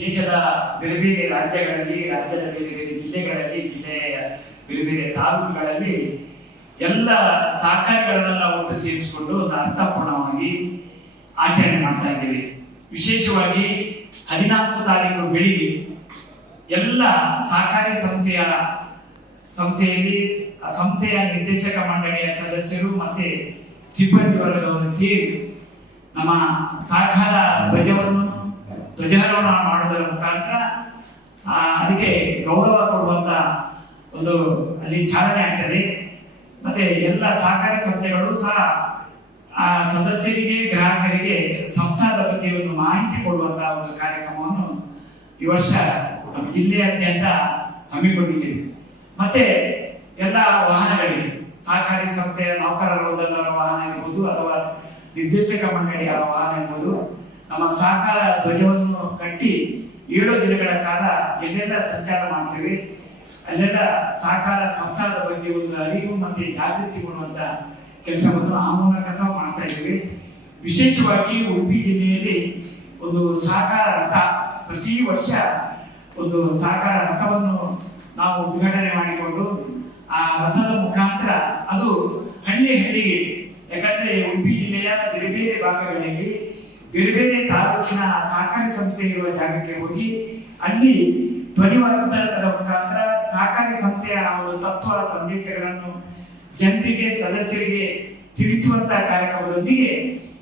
ದೇಶದ ಬೇರೆ ಬೇರೆ ರಾಜ್ಯಗಳಲ್ಲಿ, ರಾಜ್ಯದ ಬೇರೆ ಬೇರೆ ಜಿಲ್ಲೆಗಳಲ್ಲಿ ಜಿಲ್ಲೆಯ ಬೇರೆ ಬೇರೆ ತಾಲೂಕುಗಳಲ್ಲಿ ಎಲ್ಲ ಸಹಕಾರಿಗಳನ್ನೆಲ್ಲ ಒಟ್ಟು ಸೇರಿಸಿಕೊಂಡು ಅರ್ಥಪೂರ್ಣವಾಗಿ ಆಚರಣೆ ಮಾಡ್ತಾ ಇದ್ದೀವಿ. ವಿಶೇಷವಾಗಿ ಹದಿನಾಲ್ಕು ತಾರೀಕು ಬೆಳಿಗ್ಗೆ ಎಲ್ಲ ಸಹಕಾರಿ ಸಂಸ್ಥೆಯ ಸಂಸ್ಥೆಯಲ್ಲಿ, ಸಂಸ್ಥೆಯ ನಿರ್ದೇಶಕ ಮಂಡಳಿಯ ಸದಸ್ಯರು ಮತ್ತೆ ಸಿಬ್ಬಂದಿ ವರ್ಗದವರು ಸೇರಿ ನಮ್ಮ ಸಹಕಾರ ಧ್ವಜವನ್ನು ಧ್ವಜಾರೋಹಣ ಮಾಡೋದರ ಮುಖಾಂತರ ಅದಕ್ಕೆ ಗೌರವ ಕೊಡುವಂತ ಒಂದು ಅಲ್ಲಿ ಚಾಲನೆ ಆಗ್ತದೆ. ಮತ್ತೆ ಎಲ್ಲ ಸಹಕಾರಿ ಸಂಸ್ಥೆಗಳು ಸಹ, ಆ, ಸದಸ್ಯರಿಗೆ, ಗ್ರಾಹಕರಿಗೆ ಸಂಸ್ಥಾದ ಬಗ್ಗೆ ಒಂದು ಮಾಹಿತಿ ಕೊಡುವಂತಹ ಒಂದು ಕಾರ್ಯಕ್ರಮವನ್ನು ಈ ವರ್ಷ ನಮ್ಮ ಜಿಲ್ಲೆಯಾದ್ಯಂತ ಹಮ್ಮಿಕೊಂಡಿದ್ದೇವೆ. ಮತ್ತೆ ಎಲ್ಲ ವಾಹನಗಳಿಗೆ, ಸಹಕಾರಿ ಸಂಸ್ಥೆಯ ನೌಕರರ ವಾಹನ ಇರ್ಬೋದು, ಅಥವಾ ನಿರ್ದೇಶಕ ಮಂಡಳಿಯ ವಾಹನ ಇರ್ಬೋದು ನಮ್ಮ ಸಹಕಾರ ಧ್ವಜವನ್ನು ಕಟ್ಟಿ ಏಳು ದಿನಗಳ ಕಾಲ ಎಲ್ಲೆಲ್ಲ ಸಂಚಾರ ಮಾಡ್ತೀವಿ. ಅಲ್ಲೆಲ್ಲ ಸಹಕಾರ ಕಪ್ತಾದ ಬಗ್ಗೆ ಒಂದು ಅರಿವು ಮತ್ತೆ ಜಾಗೃತಿ ಕೊಡುವಂತ ಕೆಲಸವನ್ನು ಆ ಮೂಲಕ ಮಾಡ್ತಾ ಇದ್ದೀವಿ. ವಿಶೇಷವಾಗಿ ಉಡುಪಿ ಜಿಲ್ಲೆಯಲ್ಲಿ ಒಂದು ಸಹಕಾರ ರಥ, ಪ್ರತಿ ವರ್ಷ ಒಂದು ಸಹಕಾರ ರಥವನ್ನು ನಾವು ಉದ್ಘಾಟನೆ ಮಾಡಿಕೊಂಡು ಆ ರಥದ ಮುಖಾಂತರ ಅದು ಹಳ್ಳಿ ಹಳ್ಳಿಗೆ, ಯಾಕಂದ್ರೆ ಉಡುಪಿ ಜಿಲ್ಲೆಯ ಬೇರೆ ಬೇರೆ ಭಾಗಗಳಲ್ಲಿ ಬೇರೆ ಬೇರೆ ತಾಲೂಕಿನ ಸಹಕಾರಿ ಸಂಸ್ಥೆ ಇರುವ ಜಾಗಕ್ಕೆ ಹೋಗಿ ಅಲ್ಲಿ ಧ್ವನಿವರ್ಧಕದ ಮುಖಾಂತರ ಸಹಕಾರಿ ಸಂಸ್ಥೆಯ ಒಂದು ತತ್ವ ಸಂದೇಶಗಳನ್ನು ಜನರಿಗೆ, ಸದಸ್ಯರಿಗೆ ತಿಳಿಸುವಂತಹ ಕಾರ್ಯಕ್ರಮದೊಂದಿಗೆ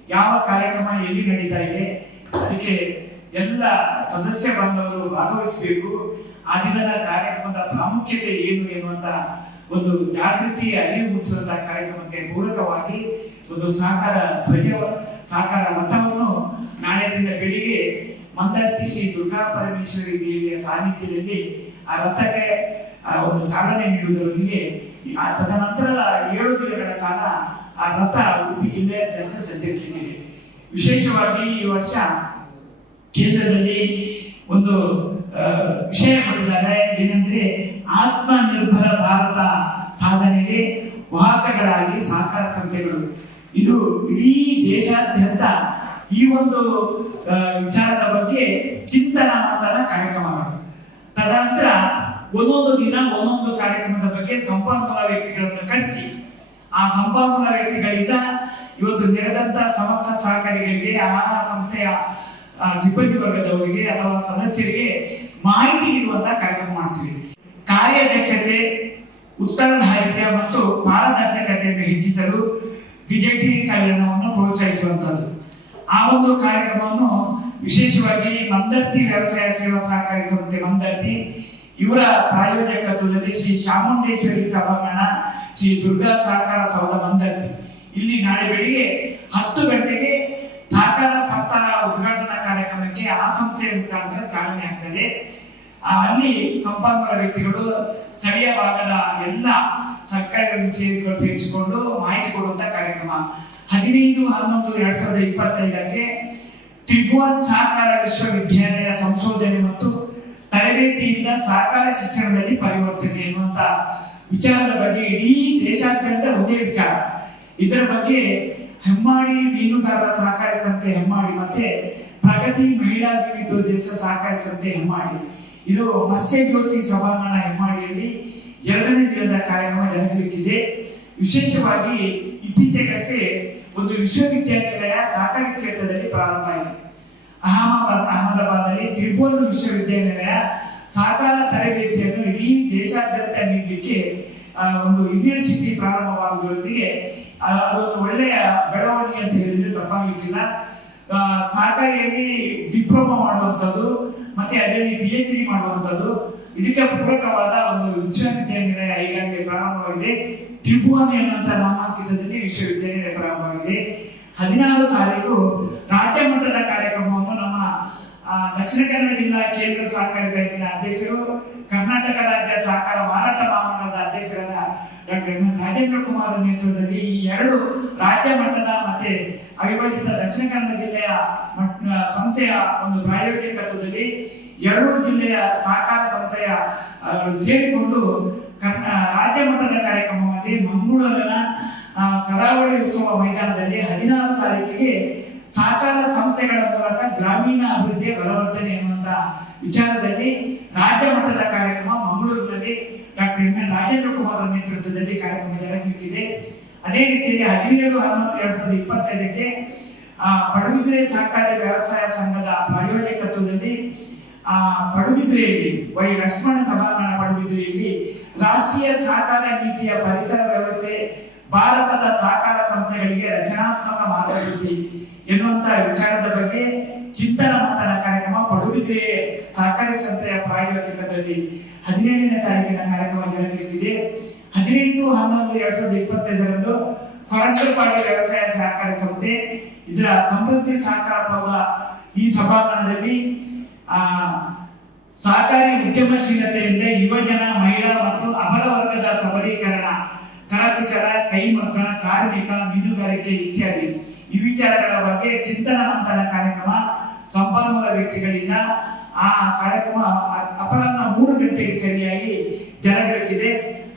ಯಾವ ಕಾರ್ಯಕ್ರಮ ಎಲ್ಲಿ ನಡೀತಾ ಇದೆ, ಅದಕ್ಕೆ ಎಲ್ಲ ಸದಸ್ಯ ಬಂದವರು ಭಾಗವಹಿಸಬೇಕು. ಆ ದಿನದ ಕಾರ್ಯಕ್ರಮದ ಪ್ರಾಮುಖ್ಯತೆ ಏನು ಎನ್ನುವಂತ ಒಂದು ಜಾಗೃತಿ ಅರಿವು ಮೂಡಿಸುವಂತಹ ಕಾರ್ಯಕ್ರಮಕ್ಕೆ ಪೂರಕವಾಗಿ ಒಂದು ಸಹಕಾರ ಧ್ವಜ ಸಹಕಾರ ರಥವನ್ನು ದಿನ ಬೆಳಿಗ್ಗೆ ಮಂದರ್ತಿ ಶ್ರೀ ದುರ್ಗಾ ಪರಮೇಶ್ವರಿ ದೇವಿಯ ಸಾನ್ನಿಧ್ಯದಲ್ಲಿ ಆ ರಥಕ್ಕೆ ಒಂದು ಚಾಲನೆ ನೀಡುವುದರೊಂದಿಗೆ ತದನಂತರ ಏಳು ದಿನಗಳ ಕಾಲ ಆ ರಥ ಉಡುಪಿ ಜಿಲ್ಲೆಯಾದ್ಯಂತ ಸಂಚರಿಸುತ್ತಿದೆ ವಿಶೇಷವಾಗಿ ಈ ವರ್ಷ ಕೇಂದ್ರದಲ್ಲಿ ಒಂದು ವಿಷಯ ಕೊಟ್ಟಿದ್ದಾರೆ. ಏನಂದ್ರೆ ಆತ್ಮನಿರ್ಭರ ಭಾರತ ಸಾಧನೆಗೆ ವಾಹಕಗಳಾಗಿ ಸಹಕಾರ ಸಂಸ್ಥೆಗಳು ಇದು ಇಡೀ ದೇಶಾದ್ಯಂತ ಈ ಒಂದು ವಿಚಾರದ ಬಗ್ಗೆ ಚಿಂತನ ಮಂಥನ ಕಾರ್ಯಕ್ರಮಗಳು ತದನಂತರ ಒಂದೊಂದು ದಿನ ಒಂದೊಂದು ಕಾರ್ಯಕ್ರಮದ ಬಗ್ಗೆ ಸಂಪನ್ಮೂಲ ವ್ಯಕ್ತಿಗಳನ್ನು ಕರೆಸಿ, ಆ ಸಂಪನ್ಮೂಲ ವ್ಯಕ್ತಿಗಳಿಂದ ಇವತ್ತು ನೆರೆದಂತ ಸಮಸ್ತ ಸಹಕಾರಿಗಳಿಗೆ ಆ ಸಂಸ್ಥೆಯ ಸಿಬ್ಬಂದಿ ವರ್ಗದವರಿಗೆ ಅಥವಾ ಸದಸ್ಯರಿಗೆ ಮಾಹಿತಿ ನೀಡುವಂತ ಕಾರ್ಯಕ್ರಮ ಮಾಡ್ತೀವಿ. ಕಾರ್ಯದಕ್ಷತೆ ಉತ್ತರದಾಯಿತ್ಯ ಮತ್ತು ಪಾರದರ್ಶಕತೆಯನ್ನು ಹೆಚ್ಚಿಸಲು ಬಿಜೆಪಿ ಕಲ್ಯಾಣವನ್ನು ಪ್ರೋತ್ಸಾಹಿಸುವಂತದ್ದು ಆ ಒಂದು ಕಾರ್ಯಕ್ರಮವನ್ನು ವಿಶೇಷವಾಗಿ ಮಂದರ್ತಿ ವ್ಯವಸಾಯ ಸೇವಾ ಸಹಕಾರಿ ಸಂಸ್ಥೆ ಮಂದರ್ತಿ, ಇವರ ಪ್ರಾಯೋಜಕತ್ವದಲ್ಲಿ ಶ್ರೀ ಚಾಮುಂಡೇಶ್ವರಿ ಸಭಾಂಗಣ, ಶ್ರೀ ದುರ್ಗಾ ಸಹಕಾರ ಸೌಧ ಮಂದರ್ತಿ. ಇಲ್ಲಿ ನಾಳೆ ಬೆಳಿಗ್ಗೆ ಹತ್ತು ಗಂಟೆಗೆ ಸಹಕಾರ ಸಪ್ತಾಹ ಉದ್ಘಾಟನಾ ಕಾರ್ಯಕ್ರಮಕ್ಕೆ ಆ ಸಂಸ್ಥೆಯ ಮುಖಾಂತರ ಚಾಲನೆ ಆಗ್ತದೆ. ಅಲ್ಲಿ ಸಂಪನ್ಮೂಲ ವ್ಯಕ್ತಿಗಳು ಸ್ಥಳೀಯ ಭಾಗದ ಎಲ್ಲ ಸರ್ಕಾರಗಳನ್ನು ಸೇರಿಕೊಂಡು ತಿಳಿಸಿಕೊಂಡು ಮಾಹಿತಿ ಕೊಡುವಂತ ಕಾರ್ಯಕ್ರಮ. ಹದಿನೈದು, ಹನ್ನೊಂದು, ಎರಡ್ ಸಾವಿರದ ಇಪ್ಪತ್ತೈದಕ್ಕೆ ತ್ರಿಭುವನ್ ಸಹಕಾರ ವಿಶ್ವವಿದ್ಯಾಲಯ ಸಂಶೋಧನೆ ಮತ್ತು ತರಬೇತಿಯಿಂದ ಸಹಕಾರ ಶಿಕ್ಷಣದಲ್ಲಿ ಪರಿವರ್ತನೆ ಎನ್ನುವಂತ ವಿಚಾರದ ಬಗ್ಗೆ ಇಡೀ ದೇಶಾದ್ಯಂತ ಒಂದೇ ವಿಚಾರ. ಇದರ ಬಗ್ಗೆ ಹೆಮ್ಮಾಡಿ ಮೀನುಗಾರರ ಸಹಕಾರಿ ಸಂಸ್ಥೆ ಹೆಮ್ಮಾಡಿ, ಮತ್ತೆ ಪ್ರಗತಿ ಮಹಿಳಾ ವಿವಿಧೋದ್ದೇಶ ಸಹಕಾರಿ ಸಂಸ್ಥೆ ಹೆಮ್ಮಾಡಿ. ಇದು ಮತ್ಸ್ಯ ಜ್ಯೋತಿ ಸಭಾಂಗಣ ಹೆಮ್ಮಾಡಿಯಲ್ಲಿ ಎರಡನೇ ದಿನದ ಕಾರ್ಯಕ್ರಮ ಜರುಗಲಿಕ್ಕಿದೆ. ವಿಶೇಷವಾಗಿ ಇತ್ತೀಚೆಗಷ್ಟೇ ಒಂದು ವಿಶ್ವವಿದ್ಯಾನಿಲಯ ಸಾಕಾರಿ ಕ್ಷೇತ್ರದಲ್ಲಿ ಪ್ರಾರಂಭ ಆಯಿತು. ಅಹಮದಾಬಾದ್, ಅಹಮದಾಬಾದ್ನಲ್ಲಿ ತ್ರಿಭುವನ್ ವಿಶ್ವವಿದ್ಯಾನಿಲಯ ಸಾಕಾರ ತರಬೇತಿಯನ್ನು ಇಡೀ ದೇಶಾದ್ಯಂತ ನೀಡಲಿಕ್ಕೆ ಒಂದು ಯೂನಿವರ್ಸಿಟಿ ಪ್ರಾರಂಭವಾಗುವುದರೊಂದಿಗೆ ಅದೊಂದು ಒಳ್ಳೆಯ ಬೆಳವಣಿಗೆ ಅಂತ ಹೇಳಿದ್ರೆ ತಪ್ಪಾಗಲಿಕ್ಕಿಲ್ಲ. ಸಾಕಾರಿಯಲ್ಲಿ ಡಿಪ್ಲೊಮಾ ಮಾಡುವಂಥದ್ದು ಮತ್ತೆ ಅದರಲ್ಲಿ ಪಿ ಎಚ್ ಡಿ ಮಾಡುವಂಥದ್ದು, ಇದಕ್ಕೆ ಪೂರಕವಾದ ಒಂದು ವಿಶ್ವವಿದ್ಯಾನಿಲಯ ಈಗಾಗಲೇ ಪ್ರಾರಂಭವಾಗಿದೆ. ತ್ರಿಭುವನ ಎನ್ನುವಂತ ನಾಮಾಂಕಿತದಲ್ಲಿ ವಿಶ್ವವಿದ್ಯಾನಿಲಯ ಪ್ರಾರಂಭವಾಗಿದೆ. ಹದಿನಾರು ತಾರೀಕು ರಾಜ್ಯ ಮಟ್ಟದ ಕಾರ್ಯಕ್ರಮವನ್ನು ನಮ್ಮ ದಕ್ಷಿಣ ಕನ್ನಡ ಜಿಲ್ಲಾ ಕೇಂದ್ರ ಸಹಕಾರಿ ಬ್ಯಾಂಕಿನ ಅಧ್ಯಕ್ಷರು, ಕರ್ನಾಟಕ ರಾಜ್ಯ ಸಹಕಾರ ಮಾರಾಟ ಮಹಾಮಂಡಲದ ಅಧ್ಯಕ್ಷರಾದ ಡಾಕ್ಟರ್ ರಾಜೇಂದ್ರ ಕುಮಾರ್ ನೇತೃತ್ವದಲ್ಲಿ ಈ ಎರಡು ರಾಜ್ಯ ಮಟ್ಟದ ಅವಿಭಜಿತ ದಕ್ಷಿಣ ಕನ್ನಡ ಜಿಲ್ಲೆಯ ಸಂಸ್ಥೆಯ ಒಂದು ಪ್ರಾಯೋಗಿಕತ್ವದಲ್ಲಿ ಎರಡೂ ಜಿಲ್ಲೆಯ ಸಹಕಾರ ಸಂಸ್ಥೆಯ ಸೇರಿಕೊಂಡು ಕರ್ನಾ ರಾಜ್ಯ ಮಟ್ಟದ ಕಾರ್ಯಕ್ರಮವಾಗಿ ಮಂಗಳೂರಿನ ಕರಾವಳಿ ಉತ್ಸವ ಮೈದಾನದಲ್ಲಿ ಹದಿನಾರು ತಾರೀಕಿಗೆ ಸಹಕಾರ ಸಂಸ್ಥೆಗಳ ಮೂಲಕ ಗ್ರಾಮೀಣ ಅಭಿವೃದ್ಧಿ, ಬಲವರ್ಧನೆ ಎನ್ನುವಂತ ವಿಚಾರದಲ್ಲಿ ರಾಜ್ಯ ಮಟ್ಟದ ಕಾರ್ಯಕ್ರಮ ಮಂಗಳೂರಿನಲ್ಲಿ doctor M N Rajendra Kumar ನೇತೃತ್ವದಲ್ಲಿ ಕಾರ್ಯಕ್ರಮ ಜರುಗಲಿಕ್ಕಿದೆ. ಅದೇ ರೀತಿಯಲ್ಲಿ ಹದಿನೇಳು ಹನ್ನೊಂದು ಎರಡ್ ಸಾವಿರದ ಇಪ್ಪತ್ತೈದಕ್ಕೆ ಪಡುಬಿದ್ರೆ ಸಹಕಾರಿ ವ್ಯವಸಾಯ ಸಂಘದ ಪ್ರಾಯೋಜಕತ್ವದಲ್ಲಿ ಆ, ಪಡುಬಿದ್ರೆಯಲ್ಲಿ ವೈ ಲಕ್ಷ್ಮಣ ಸಭಾಂಗಣ ಪಡುಬಿದ್ರೆಯಲ್ಲಿ ರಾಷ್ಟ್ರೀಯ ಸಹಕಾರ ನೀತಿಯ ಪರಿಸರ ವ್ಯವಸ್ಥೆ ಭಾರತದ ಸಹಕಾರ ಸಂಸ್ಥೆಗಳಿಗೆ ರಚನಾತ್ಮಕ ಮಾರ್ಗಸೂಚಿ ಎನ್ನುವಂತಹ ವಿಚಾರದ ಬಗ್ಗೆ ಚಿಂತನ ಮಂಥನ ಕಾರ್ಯಕ್ರಮ. ಪಡುವಿಕೆ ಸಹಕಾರಿ ಸಂಸ್ಥೆಯ ಪ್ರಾಯೋಗಿಕದಲ್ಲಿ ಹದಿನೇಳನೇ ತಾರೀಕಿನ ಕಾರ್ಯಕ್ರಮ ಜರುಗಲಿಕ್ಕಿದೆ. ಹದಿನೆಂಟು, ಹನ್ನೊಂದು, ಎರಡ್ ಸಾವಿರದ ಇಪ್ಪತ್ತೈದರಂದು ಕೊರಂಚಪಾಡಿ ವ್ಯವಸಾಯ ಸಹಕಾರಿ ಸಂಸ್ಥೆ ಇದರ ಸಮೃದ್ಧಿ ಸಹಕಾರ ಸೌಧ ಈ ಸಭಾಂಗಣದಲ್ಲಿ, ಆ, ಸಹಕಾರಿ ಉದ್ಯಮಶೀಲತೆಯಿಂದ ಯುವಜನ, ಮಹಿಳಾ ಮತ್ತು ಅಬಲ ವರ್ಗದ ಸಬಲೀಕರಣ, ಕರಕುಶಲ, ಕೈಮಗ್ಗ, ಕಾರ್ಮಿಕ, ಮೀನುಗಾರಿಕೆ ಇತ್ಯಾದಿ ಈ ವಿಚಾರಗಳ ಬಗ್ಗೆ ಚಿಂತನ ಮಂಥನ ಕಾರ್ಯಕ್ರಮ ಸಂಪನ್ಮೂಲ ವ್ಯಕ್ತಿಗಳಿಂದ ಆ ಕಾರ್ಯಕ್ರಮ ಅಪರಾಹ್ನ ಮೂರು ಗಂಟೆಗೆ ಸರಿಯಾಗಿ ಜನಗಳಿಸಿದೆ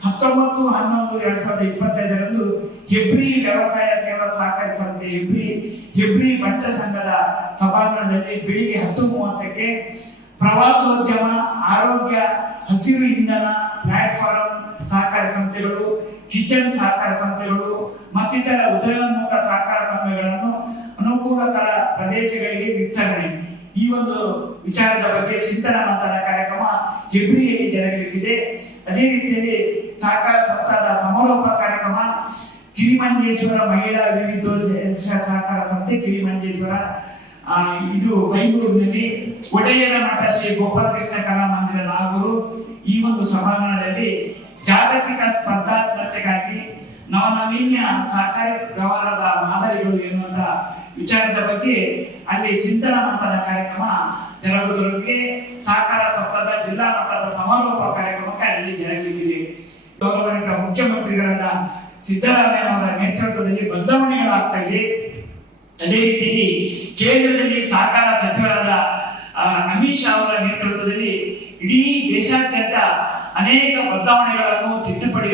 ಹತ್ತೊಂಬತ್ತು, ಹನ್ನೊಂದು, ಎರಡ್ ಸಾವಿರದ ಇಪ್ಪತ್ತೈದರಂದು ಹೆಬ್ರಿ ವ್ಯವಸಾಯ ಸೇವಾ ಸಹಕಾರಿ ಸಂಸ್ಥೆ ಹೆಬ್ರಿ ಹೆಬ್ರಿ ಬಂಟ ಸಂಘದ ಸಭಾಂಗಣದಲ್ಲಿ ಬೆಳಿಗ್ಗೆ ಹತ್ತು ಮೂವತ್ತಕ್ಕೆ ಪ್ರವಾಸೋದ್ಯಮ, ಆರೋಗ್ಯ, ಹಸಿರು ಇಂಧನ ಪ್ಲಾಟ್ಫಾರ್ಮ್ ಸಹಕಾರಿ ಸಂಸ್ಥೆಗಳು, ಕಿಚನ್ ಸಹಕಾರ ಸಂಸ್ಥೆಗಳು ಮತ್ತಿತರ ಉದಯೋನ್ಮುಖ ಸಹಕಾರ ಸಂಘಗಳನ್ನು ಅನುಕೂಲಕರ ಪ್ರದೇಶಗಳಿಗೆ ವಿಸ್ತರಣೆ. ಈ ಒಂದು ವಿಚಾರದ ಬಗ್ಗೆ ಚಿಂತನ ಮಂಥನ ಕಾರ್ಯಕ್ರಮ ಹೆಬ್ರಿಯಲ್ಲಿ ಜರುಗಲಿಕ್ಕಿದೆ ಅದೇ ರೀತಿಯಲ್ಲಿ ಸಹಕಾರ ಸಪ್ತಾಹದ ಸಮಾರೋಪ ಕಾರ್ಯಕ್ರಮ ಕಿರಿಮಂಜೇಶ್ವರ ಮಹಿಳಾ ವಿವಿಧೋದ್ದೇಶ ಸಹಕಾರ ಸಂಸ್ಥೆ ಕಿರಿಮಂಜೇಶ್ವರ ಇದು ಬೈಂದೂರಿನಲ್ಲಿ ಒಡೆಯರ ಮಠ ಶ್ರೀ ಗೋಪಾಲಕೃಷ್ಣ ಕಲಾ ಮಂದಿರ ನಾಗೂರು. ಈ ಒಂದು ಸಭಾಂಗಣದಲ್ಲಿ ಜಾಗತಿಕ ಸ್ಪರ್ಧಾತ್ಮಕತೆಗಾಗಿ ನವನವೀನ್ಯ ಸಹಕಾರಿ ವ್ಯವಹಾರದ ಮಾದರಿಗಳು ಎನ್ನುವಂತ ವಿಚಾರದ ಬಗ್ಗೆ ಅಲ್ಲಿ ಚಿಂತನ ಮಂಥನ ಕಾರ್ಯಕ್ರಮ ಜರುಗುವುದರೊಂದಿಗೆ ಸಹಕಾರ ಸಪ್ತಾಹದ ಜಿಲ್ಲಾ ಮಟ್ಟದ ಸಮಾರೋಪ ಕಾರ್ಯಕ್ರಮಕ್ಕೆ ಅಲ್ಲಿ ಜರುಗಲಿಕ್ಕಿದೆ. ಗೌರವಾನ್ವಿತ ಮುಖ್ಯಮಂತ್ರಿಗಳಾದ ಸಿದ್ದರಾಮಯ್ಯ ಅವರ ನೇತೃತ್ವದಲ್ಲಿ ಬದಲಾವಣೆಗಳಾಗ್ತಾ ಇದೆ. ಅದೇ ರೀತಿಯಲ್ಲಿ ಕೇಂದ್ರದಲ್ಲಿ ಸಹಕಾರ ಸಚಿವರಾದ ಅಮಿತ್ ಶಾ ಅವರ ನೇತೃತ್ವದಲ್ಲಿ ಇಡೀ ದೇಶಾದ್ಯಂತ ಅನೇಕ ಬದಲಾವಣೆಗಳನ್ನು ತಿದ್ದುಪಡಿ